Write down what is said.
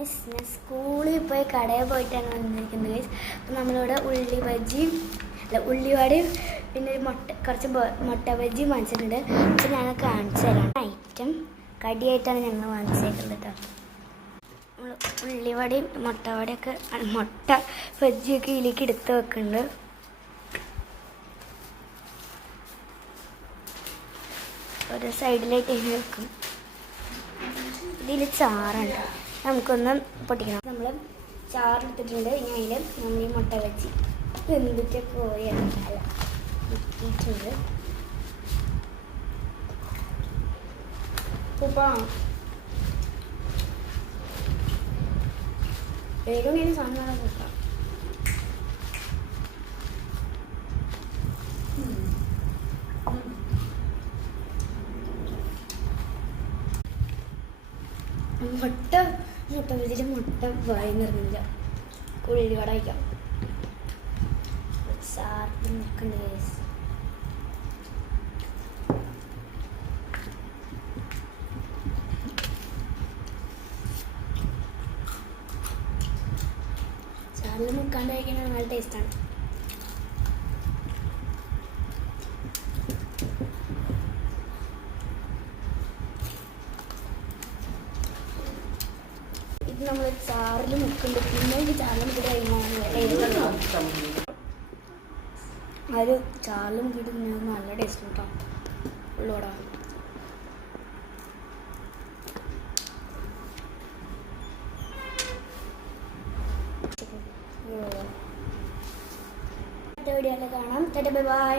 ഞാൻ സ്കൂളിൽ പോയി കടയിൽ പോയിട്ടാണ് വന്നിരിക്കുന്നത് ഗൈസ്. അപ്പം നമ്മളിവിടെ ഉള്ളി ബജിയും ഉള്ളിവടയും പിന്നെ ഒരു കുറച്ച് മുട്ട ബജിയും വാങ്ങിച്ചിട്ടുണ്ട്. അപ്പം ഞങ്ങൾ കാണിച്ചു തരാം. ഐറ്റം കടിയായിട്ടാണ് ഞങ്ങൾ വാങ്ങിച്ചേക്കുന്നത് കേട്ടോ. നമ്മൾ ഉള്ളിവടയും മുട്ടവടയൊക്കെ മുട്ട ബജിയൊക്കെ ഇതിലേക്ക് എടുത്ത് വെക്കുന്നുണ്ട്. ഒരു സൈഡിലായിട്ട് ഇങ്ങനെ വെക്കും. ഇതിൽ ചാറുണ്ട്, നമുക്കൊന്ന് പൊട്ടിക്കണം. നമ്മൾ ചാറെടുത്തിട്ടുണ്ട്. ഇനി അതിൽ നമ്മൾ ഈ മുട്ട വെച്ച് വെന്തിട്ട് പോയാണ് ഇട്ടിട്ടുണ്ട്. വേഗം ഇങ്ങനെ സാധനങ്ങളെ കൂട്ടാം. മുട്ട വെച്ചിട്ട് മുട്ട വായി നിറഞ്ഞില്ല. ഉള്ളിവട വയ്ക്കാം. ചാർട്ട് നിൽക്കണ്ട കേസ്. ചാറിൽ മുക്കാണ്ട് കഴിക്കുന്നത് നല്ല ടേസ്റ്റാണ്. നമ്മൾ ചാറിൽ മുക്കുന്നുണ്ട്. പിന്നെ ഈ ചാറിൽ മുക്കിട്ട് ആ ഒരു ചാറിൽ മുക്കിട്ട് നല്ല ടേസ്റ്റ് കേട്ടോ ഉള്ളൂട. അടുത്ത വീഡിയോയിൽ കാണാം. Bye bye.